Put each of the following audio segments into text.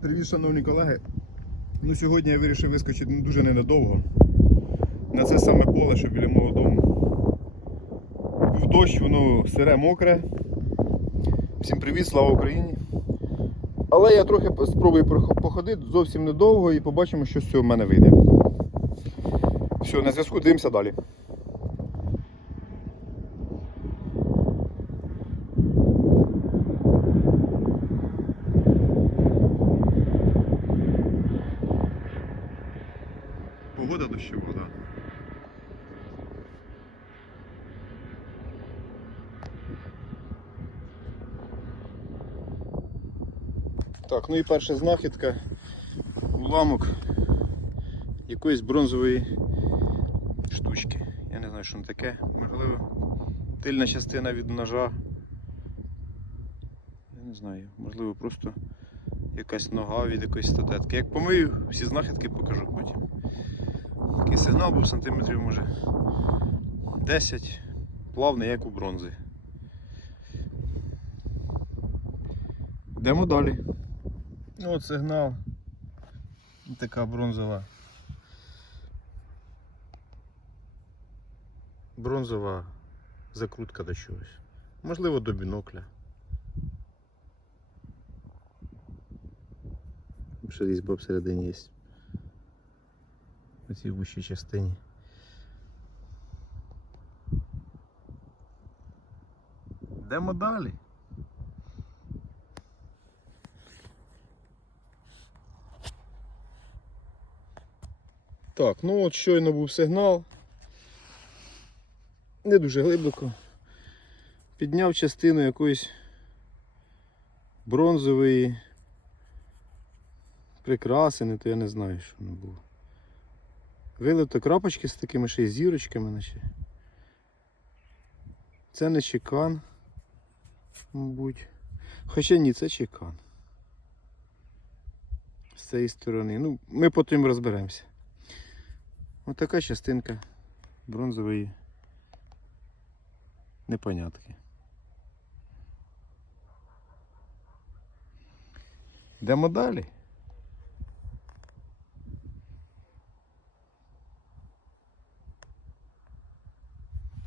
Привіт, шановні колеги. Ну, сьогодні я вирішив вискочити ну, дуже ненадовго. На це саме поле, що біля мого дому. Був дощ, воно сире, мокре. Всім привіт, слава Україні. Але я трохи спробую походити зовсім недовго і побачимо, що з цього в мене вийде. Все, на зв'язку дивимося далі. Так, ну і перша знахідка. Уламок якоїсь бронзової штучки. Я не знаю, що воно таке. Можливо, тильна частина від ножа. Я не знаю, можливо, просто якась нога від якоїсь статетки. Як помию, всі знахідки покажу потім. Такий сигнал був сантиметрів може 10, плавний, як у бронзи. Йдемо далі. Ну, От сигнал. Така бронзова. Бронзова закрутка до чогось. Можливо, до бінокля. Ще різьба всередині є. У цій вущій частині. Йдемо далі. Так, ну от щойно був сигнал. Не дуже глибоко. Підняв частину якоїсь бронзової прикраси, не то я не знаю, що воно було. Вилито крапочки з такими ще й зірочками наче. Це не чекан, мабуть. Хоча ні, це чекан. З цієї сторони. Ну, ми потім розберемося. Ось така частинка бронзової непонятки. Йдемо далі.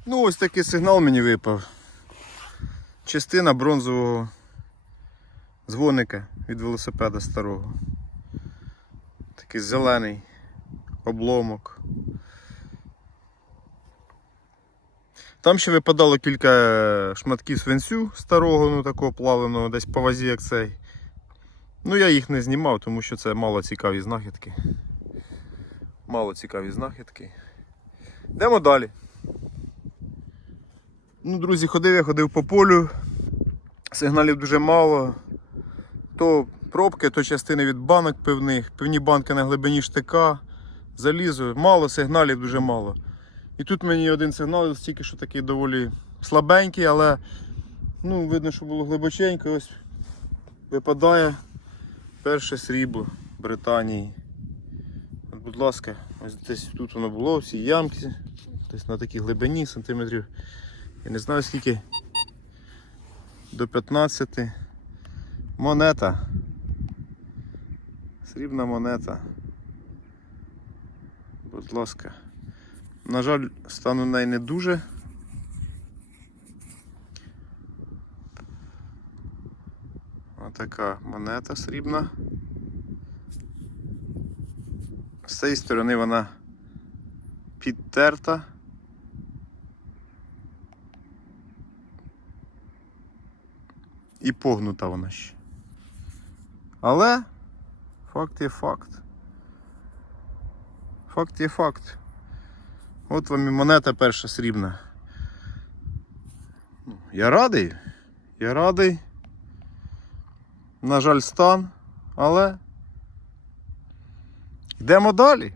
Ну, ось такий сигнал мені випав. Частина бронзового дзвоника від велосипеда старого. Такий зелений обломок. Там ще випадало кілька шматків свинцю старого, ну такого плавленого, десь по вазі як цей. Ну я їх не знімав, тому що це мало цікаві знахідки. Мало цікаві знахідки. Йдемо далі. Ну, друзі, ходив я ходив по полю. Сигналів дуже мало. То пробки, то частини від банок пивних, пивні банки на глибині штика, залізо. Мало сигналів, дуже мало. І тут мені один сигнал стільки, що такий доволі слабенький, але ну, видно, що було глибоченько. Ось випадає перше срібло Британії. От, будь ласка, ось десь тут воно було, в цій ямці, десь на такій глибині, сантиметрів. Я не знаю скільки. До 15. Монета. Срібна монета. Будь ласка. На жаль, стан у неї не дуже. Отака монета срібна. З цієї сторони вона підтерта. І погнута вона ще. Але факт є факт. Факт є факт. От вам і монета перша срібна. Ну, Я радий. Я радий. На жаль, стан, але йдемо далі.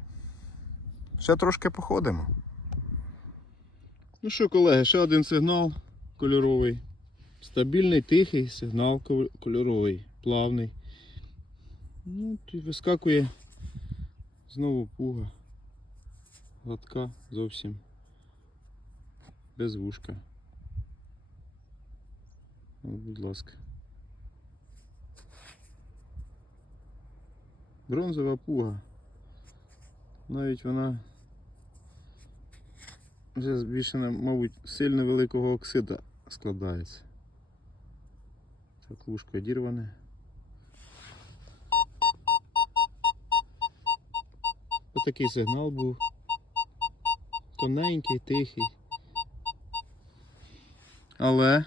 Ще трошки походимо. Ну що, колеги, ще один сигнал кольоровий. Стабільний, тихий сигнал кольоровий, плавний. Ну, і вискакує знову пуга. Гладка зовсім. Без вушка. От, будь ласка. Бронзова пуга. Навіть вона вже більше, мабуть, сильно великого оксида складається. Так, вушко одірване. Отакий сигнал був. Тоненький, тихий. Але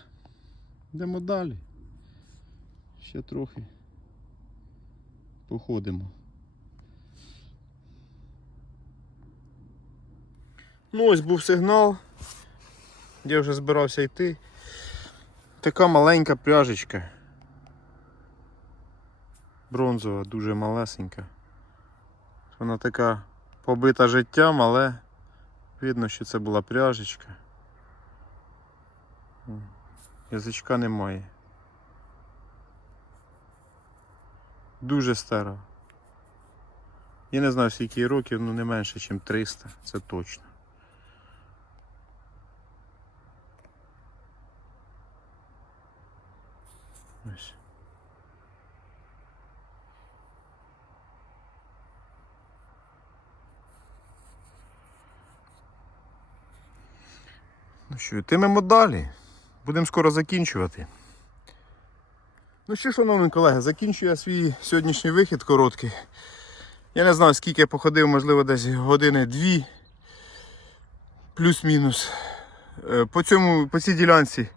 йдемо далі. Ще трохи походимо. Ну, ось був сигнал. Я вже збирався йти. Така маленька пряжечка. Бронзова, дуже малесенька. Вона така побита життям, але видно, що це була пряжечка. Язичка немає. Дуже стара. Я не знаю скільки років, ну не менше, ніж 300, це точно. Ось. Ну що, йтимемо далі. Будемо скоро закінчувати. Ну що, шановні колеги, закінчую я свій сьогоднішній вихід короткий. Я не знаю, скільки я походив, можливо, десь години-дві, плюс-мінус. Е, По цьому, по цій ділянці,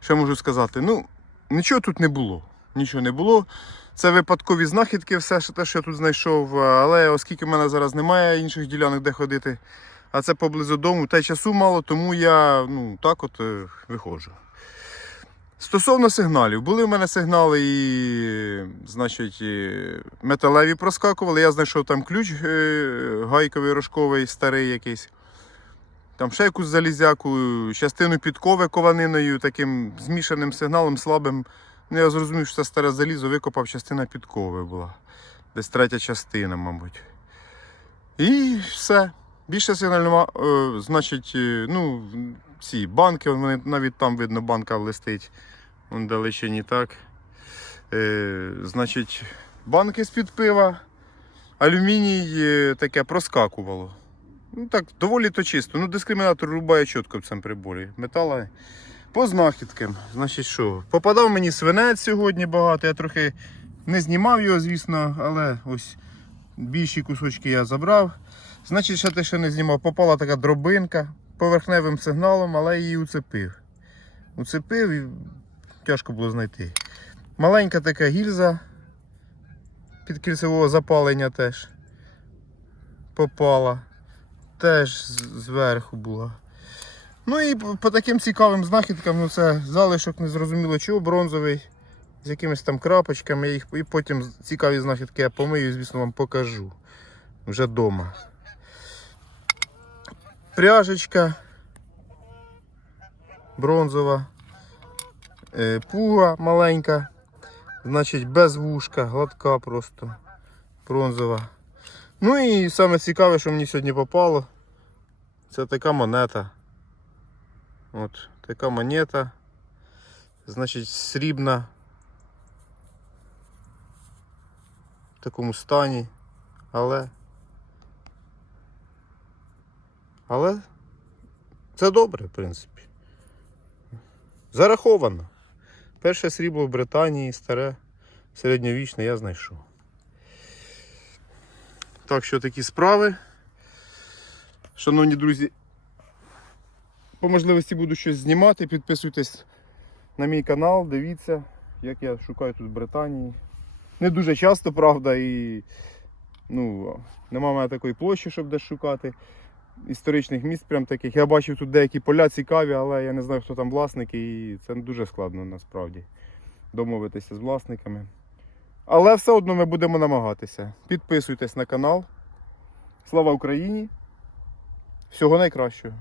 що можу сказати, ну, нічого тут не було. Нічого не було. Це випадкові знахідки, все те, що я тут знайшов. Але оскільки в мене зараз немає інших ділянок, де ходити, а це поблизу дому, та й часу мало, тому я ну, так от е, виходжу. Стосовно сигналів, були в мене сигнали і, значить, металеві проскакували. Я знайшов там ключ е, гайковий рожковий, старий якийсь. Там ще якусь залізяку, частину підкови кованиною, таким змішаним сигналом, слабим. Ну, я зрозумів, що це старе залізо, викопав частина підкови була. Десь третя частина, мабуть. І все. Більше сигналів нема. Е, значить, е, ну, ці банки, вони, навіть там видно, банка листить. Вон далечині так. Е, значить, банки з-під пива, алюміній е, таке проскакувало. Ну так, доволі то чисто. Ну, дискримінатор рубає чітко в цьому приборі. Метала по знахідкам. Значить, що? Попадав мені свинець сьогодні багато. Я трохи не знімав його, звісно, але ось більші кусочки я забрав. Значить, ще те, що не знімав, попала така дробинка поверхневим сигналом, але її уцепив. Уцепив і тяжко було знайти. Маленька така гільза під кільцевого запалення теж попала. Теж зверху була. Ну і по таким цікавим знахідкам, ну це залишок незрозуміло чого, бронзовий, з якимись там крапочками, я їх, і потім цікаві знахідки я помию, і, звісно, вам покажу. Вже вдома. Пряжечка бронзова, е, пуга маленька, значить без вушка, гладка просто бронзова. Ну і саме цікаве, що мені сьогодні попало, це така монета. От така монета. Значить, срібна. В такому стані. Але. Але це добре, в принципі. Зараховано. Перше срібло в Британії, старе, середньовічне я знайшов. Так що такі справи. Шановні друзі, по можливості буду щось знімати. Підписуйтесь на мій канал, дивіться, як я шукаю тут в Британії. Не дуже часто, правда, і ну, нема в мене такої площі, щоб десь шукати історичних міст, прям таких. Я бачив тут деякі поля цікаві, але я не знаю, хто там власники, і це дуже складно насправді домовитися з власниками. Але все одно ми будемо намагатися. Підписуйтесь на канал. Слава Україні! Всього найкращого!